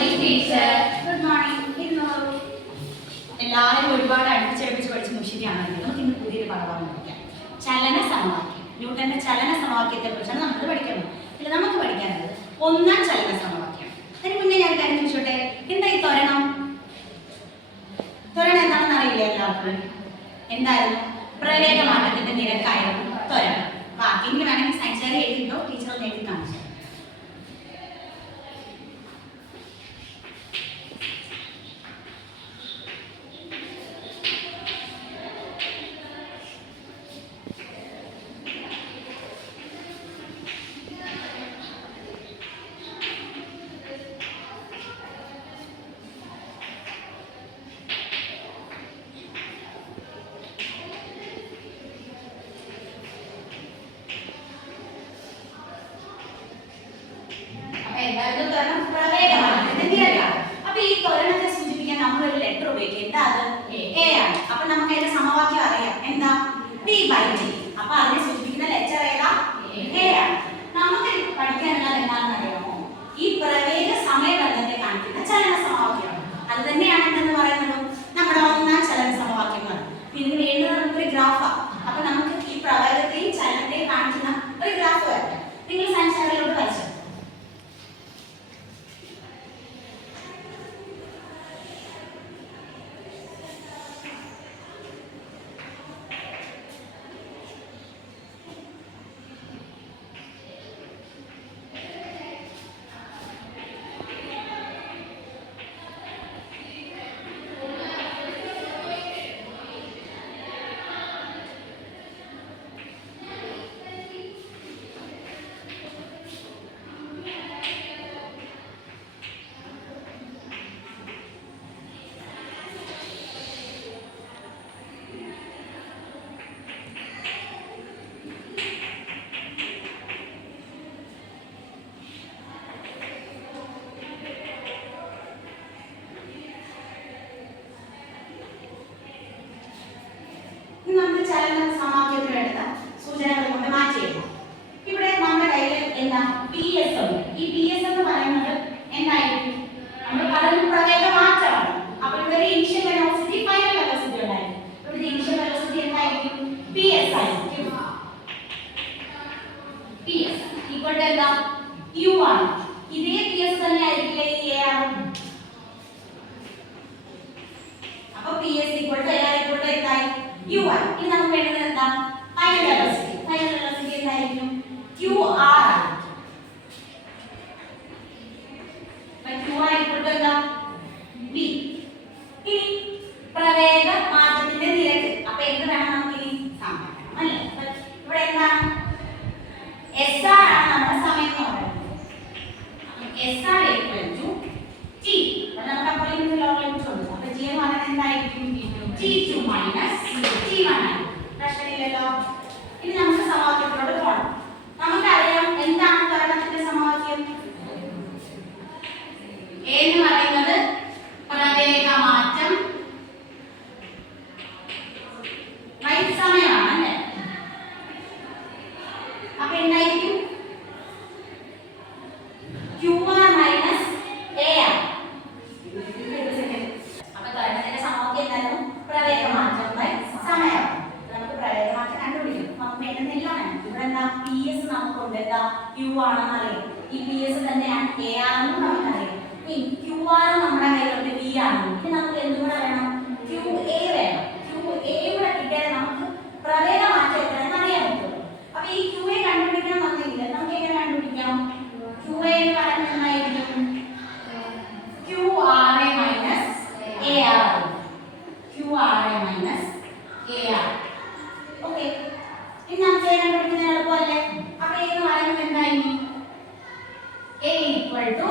Morning teacher. Good morning. ഇരുന്നോളൂ. എല്ലാവരും ഒരുപാട് അടുപ്പിച്ചടുപ്പിച്ച് പഠിച്ച മുഷിരിയാണ്. നമുക്ക് ഇന്ന് പുതിയൊരു പാഠഭാഗം പഠിക്കാം. ചലന സമവാക്യം. ന്യൂട്ടന്റെ ചലന സമവാക്യത്തെ കുറിച്ചാണ് നമ്മൾ പഠിക്കുന്നത്. ഇതിൽ നമുക്ക് പഠിക്കാനുള്ളത് ഒന്നാം ചലന സമവാക്യം. അതിന് മുന്നേ ഞാൻ കാര്യം ചോദിച്ചോട്ടെ, എന്താ ഈ ത്വരണം? ത്വരണം എന്താണെന്ന് അറിയില്ല എല്ലാവർക്കും? എന്തായിരുന്നു? പ്രവേഗ മാറ്റത്തിന്റെ നിരക്കായിരുന്നു ത്വരണം. ബാക്കിയെങ്കിലും വേണമെങ്കിൽ സയൻസുകാരെ എഴുതിട്ടോ, ടീച്ചർ ഒന്ന് എഴുതി കാണിച്ചു. എന്തായാലും ത്വരണം പ്രവേഗമാറ്റത്തിന്റെ നിരക്ക്. അപ്പൊ ഈ ത്വരണത്തെ സൂചിപ്പിക്കാൻ നമ്മൾ ഒരു ലെറ്റർ ഉപയോഗിക്കും. എന്താ അത്? എ ആണ്. അപ്പൊ നമുക്ക് അതിന്റെ സമവാക്യം അറിയാം. എന്താ? v/t. അപ്പൊ അതിനെ സൂചിപ്പിക്കുന്ന ലെറ്റർ ഏതാ? എ ആണ്. നമുക്ക് പഠിക്കാനുള്ളത് എന്താണെന്ന് അറിയാമോ? ഈ പ്രവേഗ സമയബന്ധത്തെ കാണിക്കുന്ന ചലന സമവാക്യമാണ്. അത് തന്നെയാണ് എന്തെന്ന് പറയുന്നത് നമ്മുടെ ഒന്നാം ചലന സമവാക്യങ്ങൾ. ഇതിന് വേണ്ടത് നമുക്കൊരു ഗ്രാഫാ. അപ്പൊ നമുക്ക് ഈ പ്രവേഗത്തെയും ചലനത്തെയും കാണിക്കുന്ന ഒരു ഗ്രാഫ് വരട്ടെ. നിങ്ങൾ സയൻസ് ചാനലിലോട്ട് വരച്ചു. നമുക്ക് ചലന സമവാക്യത്തിലെടുത്ത സൂചനകൾ കൊണ്ട് മാറ്റിയെഴുതാം. ഇവിടെ നമ്മുടെ കയ്യിൽ എന്താ? PS ഉണ്ട്. ഈ PS എന്ന് പറയുന്നത് എന്തായിരിക്കും? നമ്മൾ പറയുന്ന പ്രവേഗ മാറ്റമാണ്. അപ്പോൾ ഇവിടെ ഒരു ഇനിഷ്യൽ വെലോസിറ്റി, ഫൈനൽ വെലോസിറ്റി ഉണ്ടായിരിക്കും. ഇവിടെ ഇനിഷ്യൽ വെലോസിറ്റി എന്തായിരിക്കും? PS ആയിരിക്കും. PS ഈക്വൽ ടു എന്താ? U ആണ്. ഇതേ PS തന്നെ ആയിരിക്കില്ലേ ഈ A ആണ്. അപ്പോൾ PS equal to A equal to എന്തായി? U ആണ്. ഇനി നമുക്ക് വേണ്ടത് എന്താ? Final velocity. ഫൈനൽ വെലോസിറ്റി എന്തായിരിക്കും? QR ആണ്. QR ഈക്വൽ ടു എന്താ? V. ഇനി പ്രവേഗ മാറ്റത്തിന്റെ നിരക്ക്. അപ്പോൾ എന്ത് വേണം നമുക്ക് ഇനി? സമയം അല്ലേ? ഇവിടെ എന്താണ്? SR ആണ് നമ്മുടെ സമയം എന്ന് പറയുന്നത്. SR equal to T. അപ്പോൾ നമുക്ക് അപ്പോൾ ഇതിന്റെ ലോഗ് ലിമിറ്റ് ഉണ്ട്. അപ്പോൾ G എന്ന് പറയുന്നത് എന്തായിരിക്കും? T2 മൈനസ് T1 ആണ്. പ്രശ്നമില്ലല്ലോ. ഇനി നമുക്ക് സമവാക്യത്തിലോട്ട് പോകണം. നമുക്കറിയാം എന്താണ് ത്വരണത്തിന്റെ സമവാക്യം? A എന്ന് പറയുന്നത് പ്രവേഗ മാറ്റം സമയമാണ് അല്ലേ? അപ്പൊ എന്തായിരിക്കും? QR മൈനസ് A ആണ്. അപ്പൊ ത്വരണത്തിന്റെ സമവാക്യം എന്തായിരുന്നു? പ്രവേഗ മാറ്റം സമയം. നമുക്ക് പ്രവേഗ മാറ്റം കണ്ടുപിടിക്കും. നമുക്ക് വേണ്ടുന്നില്ല. ഇവിടെ എന്താ? PS നമുക്കുണ്ട്. എന്താ? Q ആണെന്ന് അറിയാം. ഈ PS തന്നെയാണ് A ആണെന്നും നമുക്കറിയാം. ഇനി QR നമ്മുടെ കയ്യിലുണ്ട്, V ആണ്. ഇനി നമുക്ക് എന്തുകൂടെ വേണം? QA വേണം. QA കൂടെ കിട്ടിയാൽ നമുക്ക് പ്രവേഗ മാറ്റം എത്രയെന്ന് അറിയാൻ പറ്റുള്ളൂ. അപ്പൊ ഈ QA കണ്ടുപിടിക്കണം വന്നില്ല. നമുക്ക് എങ്ങനെ കണ്ടുപിടിക്കാം? QA എന്ന് പറയുന്നത് എന്തായിരിക്കും? QRA minus AR. QRA minus AR. Okay. ഇനി നമുക്ക് കണ്ടുപിടിക്കുന്നത് എളുപ്പമല്ലേ? അപ്പൊ എന്ന് പറയുന്നത് എന്തായിരിക്കും? A equal to